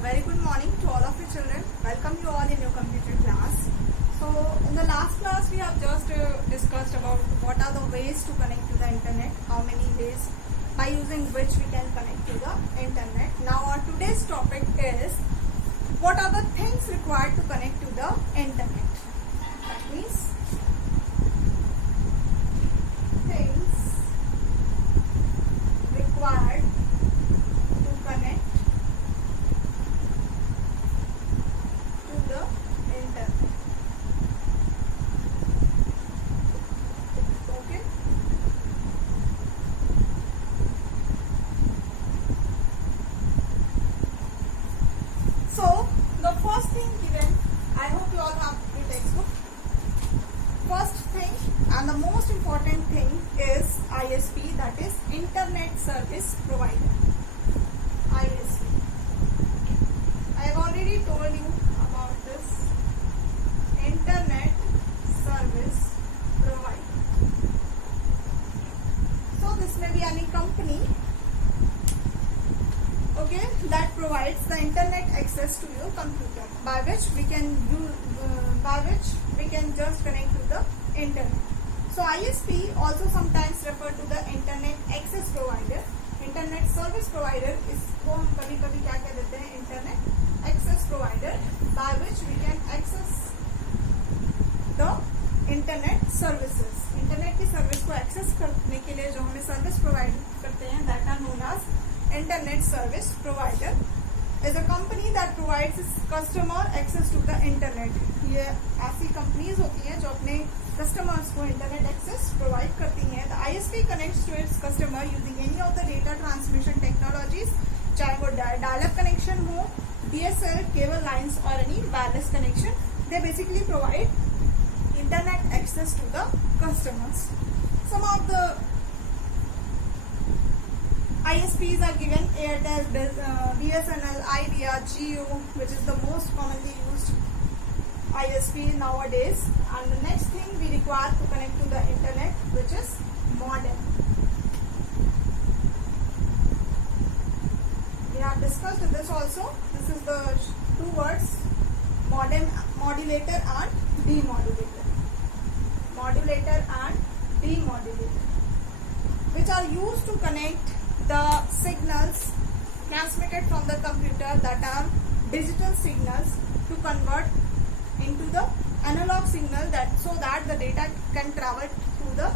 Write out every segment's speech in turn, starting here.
very good morning to all of you children. Welcome you all in your computer class. So in the last class we have just discussed about what are the ways to connect to the internet, how many ways by using which we can connect to the internet. Now our today's topic is what are the things required to connect to the internet. That means things required to connect to the internet. Okay. So the first thing given, I hope you all have the textbook. First thing and the most important thing is ISP, that is Internet Service Provider. ISP. I have already told you about this Internet Service Provider. So this may be any company, okay, that provides the internet access to your computer by which we can just connect to the internet. So ISP also sometimes referred to the internet access provider. Internet service provider, इसको हम कभी कभी क्या कह देते हैं, internet access provider, by which we can access the internet services. Internet की service को एक्सेस करने के लिए जो हमें सर्विस प्रोवाइड करते हैं, that are known as internet service provider. Is a company that provides its customer access to the internet. ये ऐसी कंपनीज होती हैं जो अपने कस्टमर्स को इंटरनेट एक्सेस प्रोवाइड करती हैं. The ISP connects to its customer using any of the data transmission technologies, चाहे वो डायल-अप कनेक्शन हो, DSL, केबल लाइंस और any wireless connection. They basically provide internet access to the customers. Some of the ISPs are given: Airtel, BSNL, Idea, Jio, which is the most commonly used ISP nowadays. And the next thing we require to connect to the internet, which is modem. We have discussed this also. This is the two words: modem, modulator and demodulator. Modulator and demodulator, which are used to connect the signals transmitted from the computer, that are digital signals, to convert into the analog signal, that so that the data can travel through the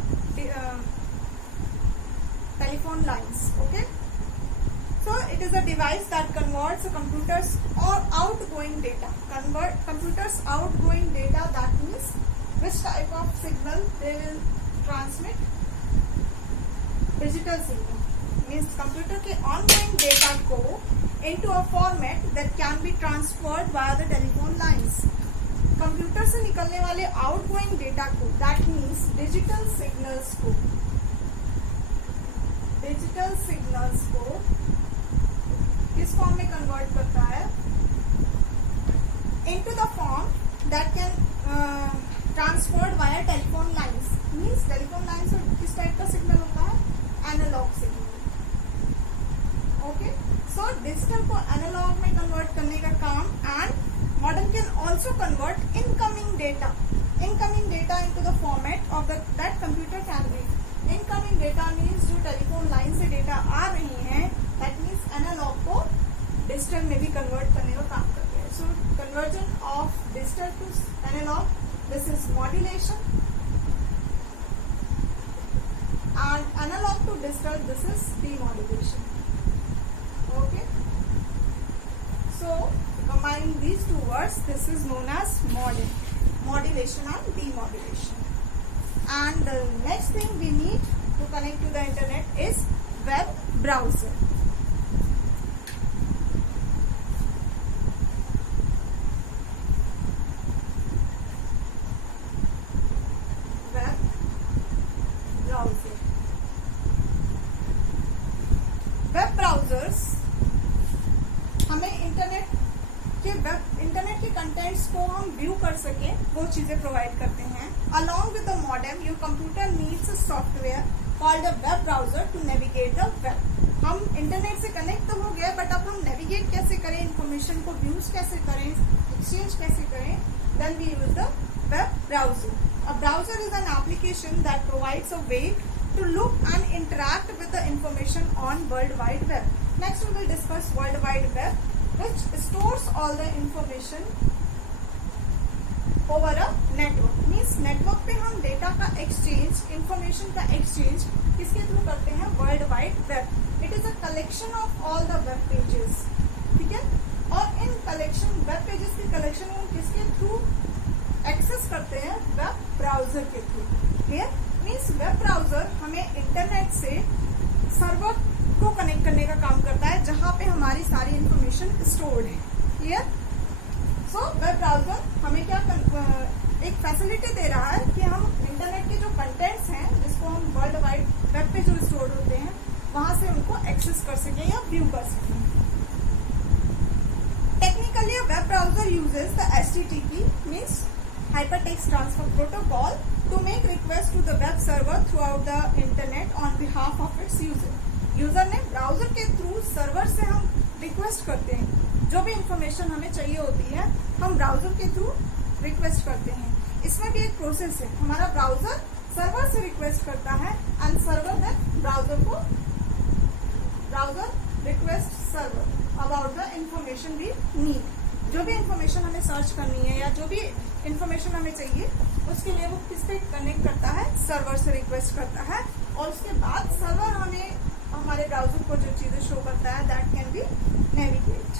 telephone lines. Okay, so it is a device that converts a computer's or outgoing data. Convert computers outgoing data, that means which type of signal they will transmit. Digital signal means computer के ongoing data को into a format that can be transferred via the telephone lines. Computer से निकलने वाले outgoing data को, that means digital signals को किस फॉर्म में कन्वर्ट करता है? into the form that can transferred via telephone lines. means telephone lines में किस टाइप का सिग्नल होता है? Analogue signal. Okay, so digital को एनालॉग में कन्वर्ट करने का काम. And modem can also convert incoming data into the format of that computer can read. Incoming data means जो टेलीफोन लाइन से डेटा आ रही है, दैट मीन्स एनालॉग को डिजिटल में भी कन्वर्ट करने का काम करते हैं. So conversion of digital to analogue, this is modulation. And analog to digital, this is demodulation. Okay, so combining these two words, this is known as modulation and demodulation. And the next thing we need to connect to the internet is web browser. Web browsers हमें इंटरनेट के कंटेंट्स को हम व्यू कर सके, वो चीजें provide करते हैं. Along with the modem, your computer needs a software called a web browser to navigate the web. हम इंटरनेट से कनेक्ट तो हो गए, बट अब हम नेविगेट कैसे करें, इंफॉर्मेशन को यूज कैसे करें, एक्सचेंज कैसे करें, then we use the web browser. A browser is an application that provides a way to look and interact with the information on World Wide Web. Next we will discuss World Wide Web, which stores all the information over a network. Means network पे हम डेटा का exchange, information का एक्सचेंज किसके थ्रू करते हैं? World wide web. It is a collection of all the web pages. ठीक है, और इन कलेक्शन वेब पेजेस की कलेक्शन हम किसके थ्रू एक्सेस करते हैं? वेब ब्राउजर के through. Clear? Means web browser हमें इंटरनेट से सर्वर को कनेक्ट करने का काम करता है, जहां पे हमारी सारी इंफॉर्मेशन स्टोर्ड है. क्लियर? सो वेब ब्राउजर हमें क्या एक फैसिलिटी दे रहा है कि हम इंटरनेट के जो कंटेंट्स हैं, जिसको हम वर्ल्ड वाइड वेब पे जो स्टोर होते हैं, वहां से उनको एक्सेस कर सकें या व्यू कर सकें. Technically a web browser uses the HTTP means hypertext transfer protocol to make requests to the web server throughout the internet on behalf of its user. User ने ब्राउजर के थ्रू सर्वर से हम रिक्वेस्ट करते हैं, जो भी इंफॉर्मेशन हमें चाहिए होती है हम ब्राउजर के थ्रू रिक्वेस्ट करते हैं. इसमें भी एक प्रोसेस है. हमारा ब्राउजर सर्वर से रिक्वेस्ट करता है and server then browser request server about the information we need. जो भी इंफॉर्मेशन हमें सर्च करनी है या जो भी इंफॉर्मेशन हमें चाहिए, उसके लिए वो किस पे कनेक्ट करता है? सर्वर से रिक्वेस्ट करता है, और उसके बाद सर्वर हमें हमारे ब्राउजर को जो चीजें शो करता है, that can be navigate.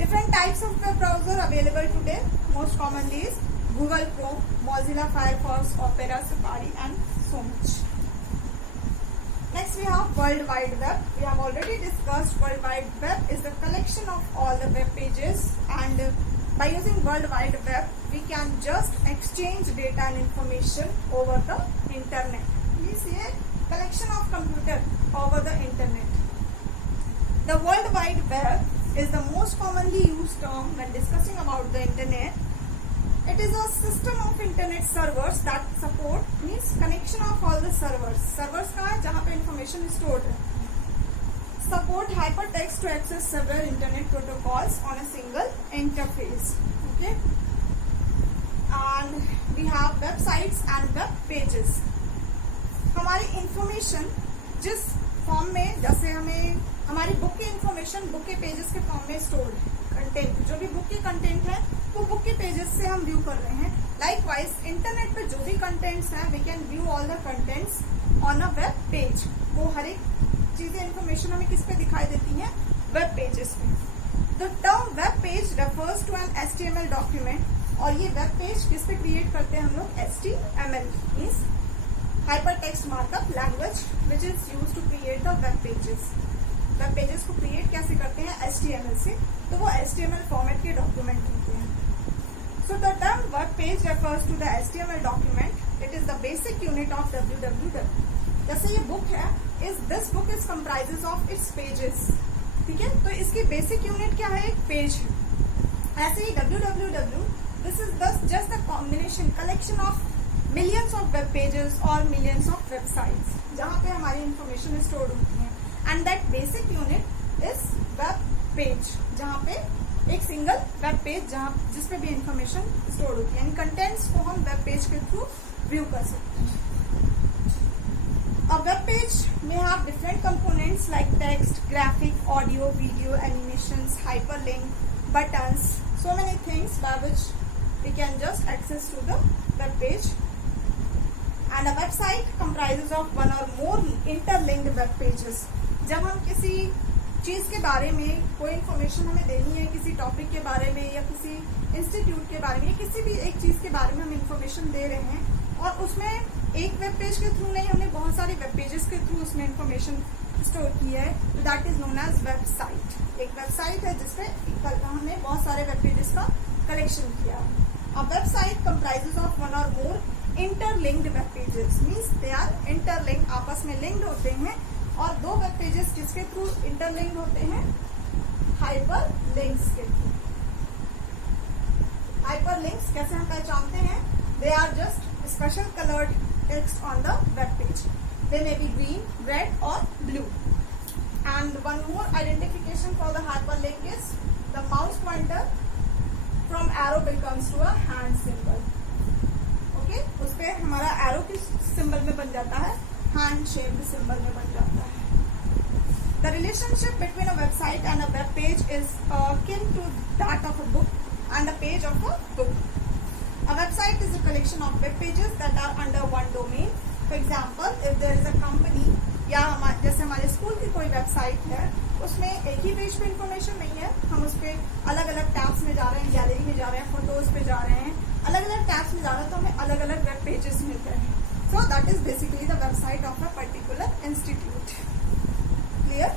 Different types of web browser available today. Most commonly is Google Chrome, Mozilla Firefox, Opera, Safari, and so much. Next we have World Wide Web. We have already discussed World Wide Web is the collection of all the web pages, and by using World Wide Web we can just exchange data and information over the internet. Means ये collection of computer over the internet. The World Wide Web is the most commonly used term when discussing about the internet. It is a system of internet servers that support means connection of all the servers. Servers कहाँ है? जहाँ पे information stored है. Support hypertext to access several internet protocols on a single interface. Okay. And we have websites and web pages. हमारी information जिस फॉर्म में, जैसे हमें हमारी बुक की इंफॉर्मेशन बुक के पेजेस के फॉर्म में स्टोर्ड है. कंटेंट, जो भी बुक की कंटेंट है वो बुक के पेजेस से हम व्यू कर रहे हैं. लाइकवाइज इंटरनेट पे जो भी कंटेंट्स हैं, we can view all the contents on a web page. वो हर एक चीजें इंफॉर्मेशन हमें किस पे दिखाई देती हैं? वेब पेजेस पे. The term web page refers to an HTML document. और ये वेब पेज किस पे क्रिएट करते हैं हम लोग? HTML means hypertext markup language which is used to create the web pages. Web pages को क्रिएट कैसे करते हैं? HTML से. तो वो HTML फॉर्मेट के डॉक्यूमेंट होते हैं. So the term web page refers to the HTML document. It is the basic unit of www. जैसे ये बुक है, this book is comprises of its pages. ठीक है, तो इसकी बेसिक यूनिट क्या है? एक पेज है. ऐसे ही www this is just the combination collection of millions of web pages और मिलियंस ऑफ वेबसाइट्स, जहाँ पे हमारी इंफॉर्मेशन स्टोर होती है. And that basic unit is web page, जहाँ पे एक सिंगल वेब पेज जहाँ जिसपे भी इंफॉर्मेशन स्टोर होती है. इन कंटेंट्स को हम वेब पेज के थ्रू व्यू कर सकते हैं. A web page may have different components like text, graphic, audio, video, animations, hyperlink, buttons, so many things by which we can just access to the web page. And a website comprises of one or more interlinked web pages. जब हम किसी चीज के बारे में कोई इन्फॉर्मेशन हमें देनी है, किसी टॉपिक के बारे में या किसी इंस्टीट्यूट के बारे में या किसी भी एक चीज के बारे में हम इन्फॉर्मेशन दे रहे हैं, और उसमें एक वेब पेज के थ्रू नहीं, हमने बहुत सारे वेब पेजेस के थ्रू उसमें इन्फॉर्मेशन स्टोर की है, तो that is known as website. एक वेबसाइट है जिसपे हमने बहुत सारे वेब पेजेस का कलेक्शन किया. A website comprises of one or more interlinked web pages. Means they are interlinked, आपस में लिंक्ड होते हैं. और दो वेब पेजेस किसके थ्रू इंटरलिंक्ड होते हैं? हाइपरलिंक्स के थ्रू. हाइपरलिंक्स कैसे हम पहचानते हैं? They are just special colored text on the web page. They may be green, red or blue. And one more identification for the hyperlink is the mouse pointer from arrow becomes to a hand symbol. Okay, उस पे हमारा arrow किस symbol में बन जाता है, hand shaped symbol में बन जाता है. The relationship between a website and a web page is akin to that of a book and a page of a book. A website is a collection of web pages that are under one domain. For example, if there is a company या जैसे हमारे स्कूल की कोई वेबसाइट है, उसमें एक ही पेज पे इंफॉर्मेशन नहीं है, हम उस पे अलग अलग टैब्स में जा रहे हैं, गैलरी में जा रहे हैं, फोटोज पे जा रहे हैं, अलग अलग टैब्स में जा रहे हैं, तो हमें अलग अलग वेब पेजेस मिलते हैं. So that is basically the website of a particular institute. Clear?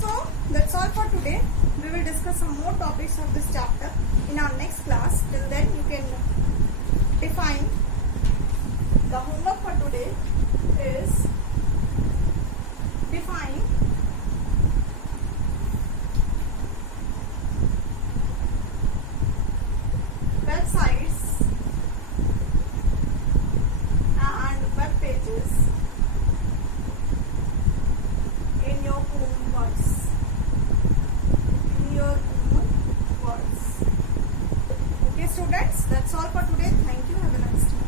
So that's all for today. We will discuss some more topics of this chapter in our next class. Till then, you can define. The homework for today is define websites and web pages in your own words. In your own words. Okay, students, that's all for today. Thank you. Have a nice day.